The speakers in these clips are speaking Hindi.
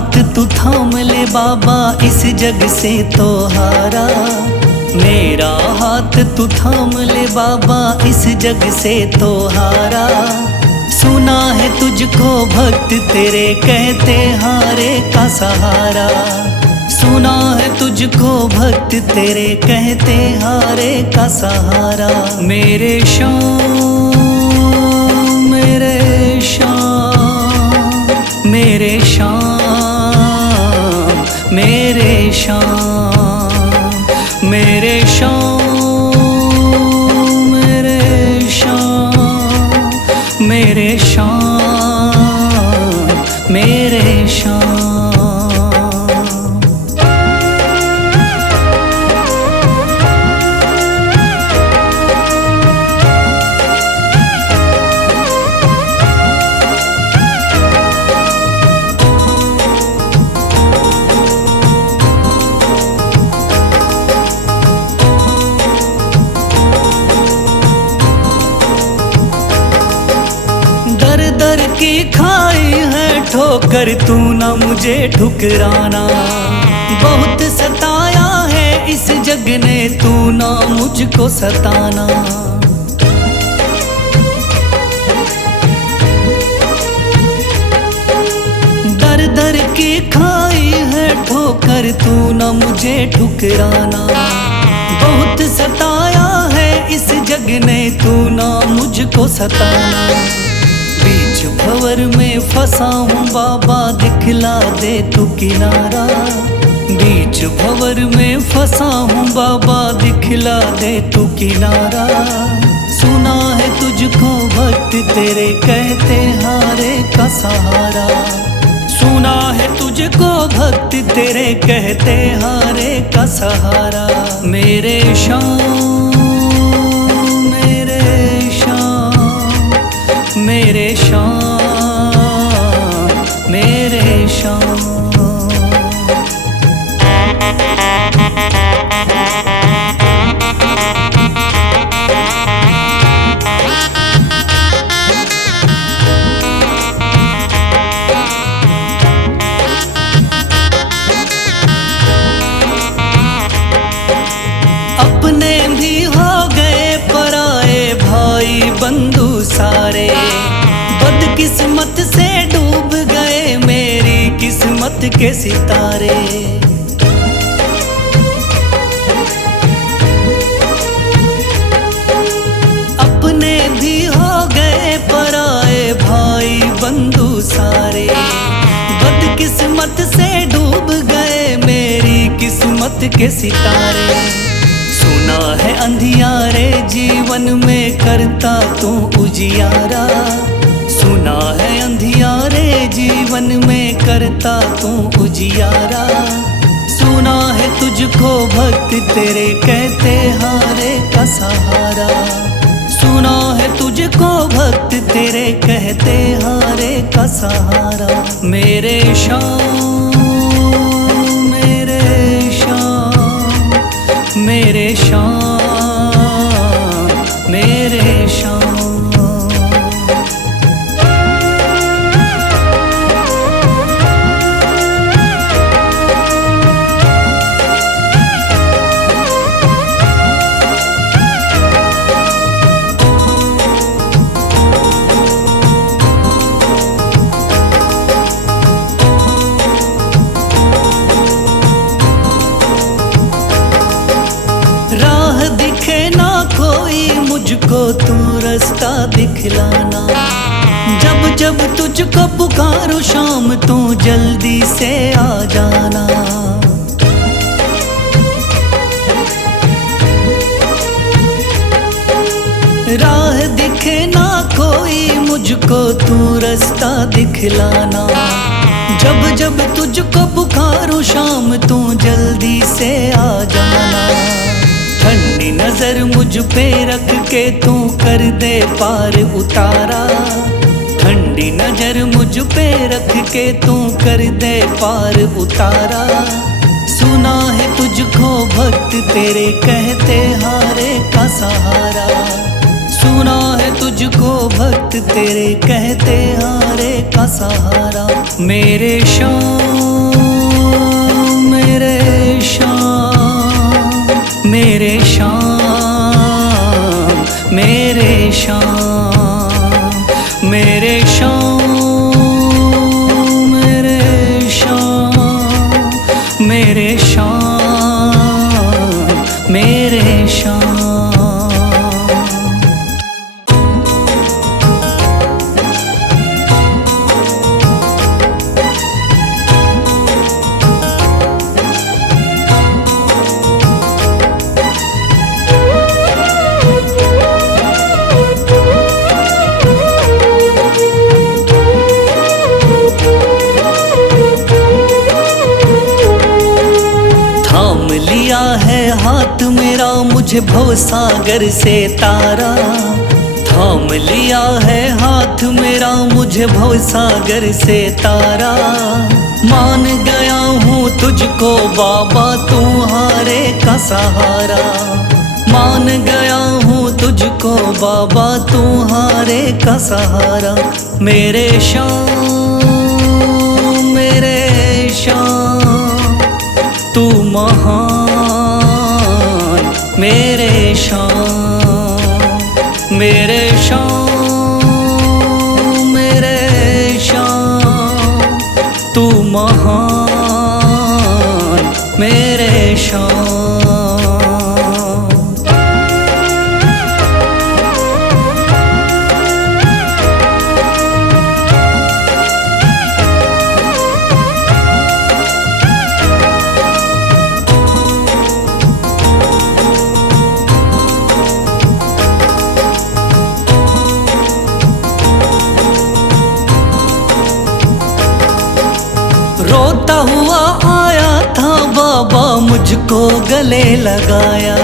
हाथ तू थाम ले बाबा, इस जग से तो हारा। मेरा हाथ तू थाम ले बाबा, इस जग से तो हारा। सुना है तुझको भक्त तेरे कहते हारे का सहारा। सुना है तुझको भक्त तेरे कहते हारे का सहारा। मेरे श्याम मेरे श्याम मेरे श्याम मेरे श्याम मेरे श्याम मेरे श्याम मेरे श्याम मेरे श्याम। दर की खाई है ठोकर, तू ना मुझे ठुकराना। बहुत सताया है इस जग ने, तू ना मुझको सताना। दर दर की खाई है ठोकर, तू ना मुझे ठुकराना। बहुत सताया है इस जग ने, तू ना मुझको सताना। बीच भंवर में फंसा हूँ बाबा, दिखला दे तू किनारा। बीच भंवर में फंसा हूँ बाबा, दिखला दे तू किनारा। सुना है तुझको भक्त तेरे कहते हारे का सहारा। सुना है तुझको भक्त तेरे कहते हारे का सहारा। मेरे श्याम मेरे श्याम मेरे श्याम मेरे श्याम। अपने भी हो गए पराए भाई बंधु सारे। बदकिस्मत से डूब गए मेरी किस्मत के सितारे। अपने भी हो गए पराए भाई बंधु सारे। बदकिस्मत से डूब गए मेरी किस्मत के सितारे। सुना है अंधियारे जीवन में करता तू उजियारा। सुना है अंधियारे जीवन में करता तू उजियारा। सुना है तुझको भक्त तेरे कहते हारे का सहारा। सुना है तुझको भक्त तेरे कहते हारे का सहारा। मेरे श्याम मेरे श्याम मेरे श्याम मेरे श्याम। मुझको तू रास्ता दिखलाना। जब जब तुझको पुकारूं शाम, तू जल्दी से आ जाना। राह दिखे ना कोई मुझको तू रास्ता दिखलाना। जब जब तुझको पुकारूं शाम, तू जल्दी से आ जाना। ठंडी नजर मुझ पे रख के तू कर दे पार उतारा। ठंडी नजर मुझ पे रख के तू कर दे पार उतारा। सुना है तुझको भक्त तेरे कहते हारे का सहारा। सुना है तुझको भक्त तेरे कहते हारे का सहारा। मेरे श्याम मेरे श्याम मेरे श्याम मेरे श्याम मेरे श्याम मेरे श्याम मेरे श्याम मेरे श्याम। थाम लिया है हाथ मेरा मुझे भवसागर से तारा। थाम लिया है हाथ मेरा मुझे भवसागर से तारा। मान गया हूँ तुझको बाबा तुम्हारे का सहारा। मान गया हूँ तुझको बाबा तुम्हारे का सहारा। मेरे श्याम मेरे श्याम तू महान। मेरे श्याम मेरे श्याम मेरे श्याम तू महान। मेरे श्याम। रोता हुआ आया था बाबा मुझको गले लगाया।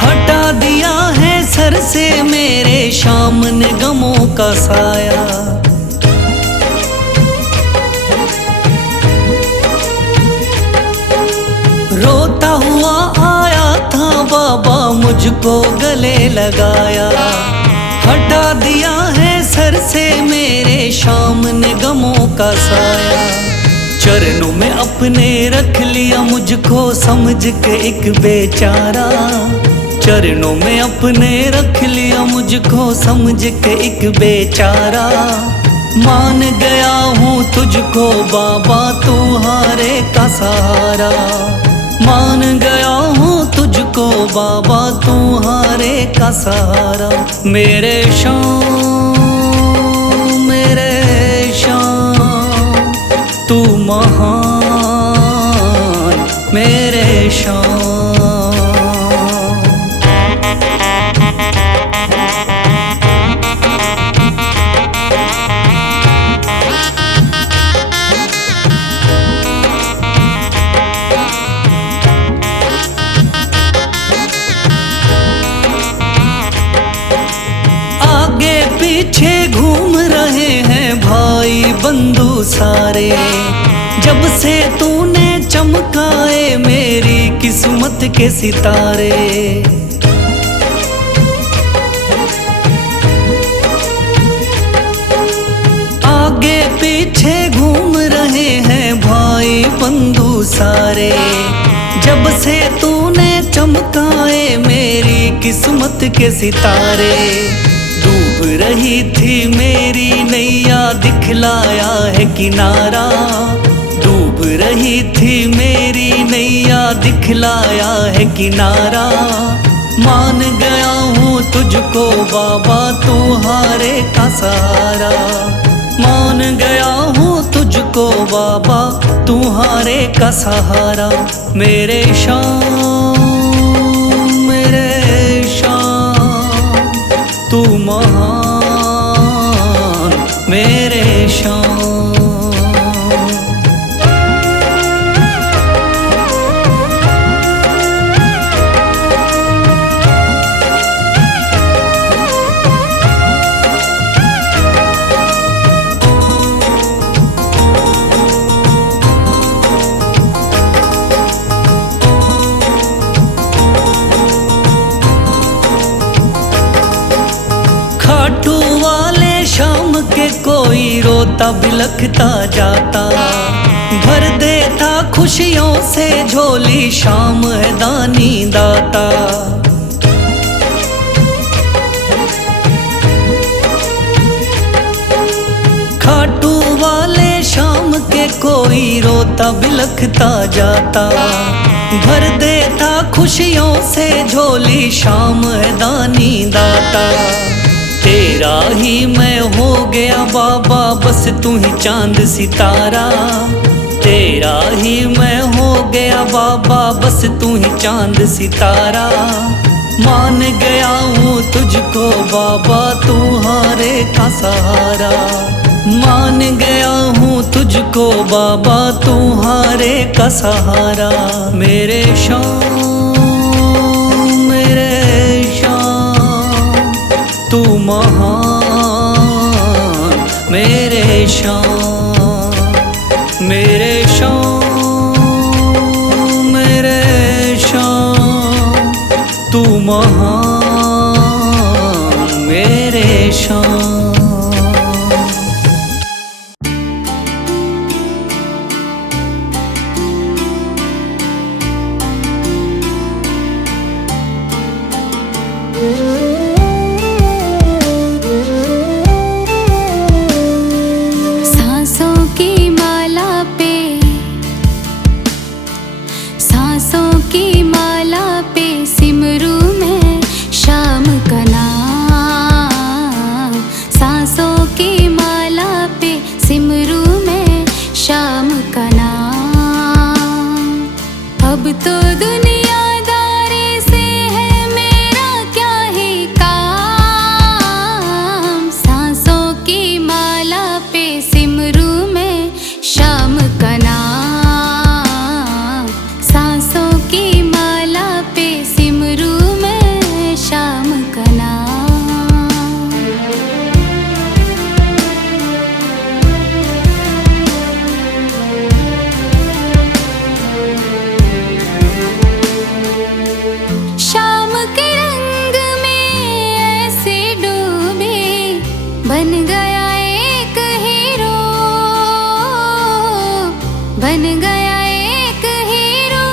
हटा दिया है सर से मेरे श्याम ने गमों का साया। रोता हुआ आया था बाबा मुझको गले लगाया। हटा दिया है सर से मेरे श्याम ने गमों का साया। चरणों में अपने रख लिया मुझको समझ के एक बेचारा। चरणों में अपने रख लिया मुझको समझ के एक बेचारा। मान गया हूँ तुझको बाबा तुम्हारे का सहारा। मान गया हूँ तुझको बाबा तुम्हारे का सहारा। मेरे श्याम मेरे श्याम तू महान। मेरे श्याम। आगे पीछे घूम रहे हैं भाई बंधु सारे। जब से तूने चमकाए मेरी किस्मत के सितारे। आगे पीछे घूम रहे हैं भाई बंधु सारे। जब से तूने चमकाए मेरी किस्मत के सितारे। डूब रही थी मेरी नैया दिखलाया है किनारा। डूब रही थी मेरी नैया दिखलाया है किनारा। मान गया हूँ तुझको बाबा तुम्हारे का सहारा। मान गया हूँ तुझको बाबा तुम्हारे का सहारा। मेरे श्याम मेरे श्याम तू महान। मेरे श्याम। रोता बिलखता जाता। भर देता खुशियों से झोली, शाम है दानी दाता। खाटू वाले शाम के कोई रोता बिलखता जाता। भर देता खुशियों से झोली, शाम है दानी दाता। तेरा ही मैं हो गया बाबा, बस तू ही चांद सितारा। तेरा ही मैं हो गया बाबा, बस तू ही चांद सितारा। मान गया हूँ तुझको बाबा, तू हारे का सहारा। मान गया हूँ तुझको बाबा, तू हारे का सहारा। मेरे शाम तू महान, मेरे शाम मेरे शाम तू महान, मेरे शाम। सांसों की माला पे, सांसों की माला पे सिमरू मैं शाम का नाम। सांसों की माला पे सिमरू मैं शाम का नाम। अब तो दुनियादारी से है मेरा क्या ही काम। सांसों की माला पे सिमरू मैं शाम का नाम। सांसों की माला पे सिमरू मैं शाम का नाम। शाम के रंग में ऐसे डूबे, बन गया एक हीरो, बन गया एक हीरो।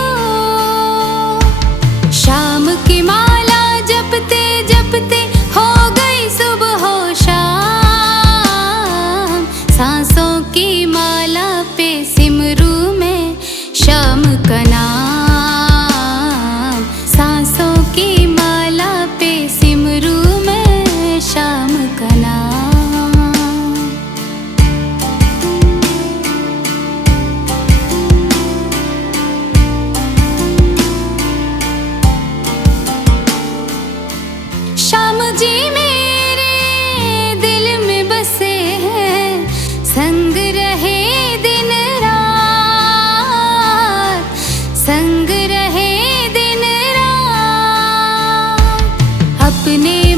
शाम की माला जपते जपते हो गई सुबह हो शाम। सांसों की माला पे सिमरू मैं शाम का नाम। सांसों की माला पे सिमरू मैं शाम का नाम। श्याम जी मेरे दिल में बसे हैं, संग रहे दिन रात, संग रहे दिन रात। अपने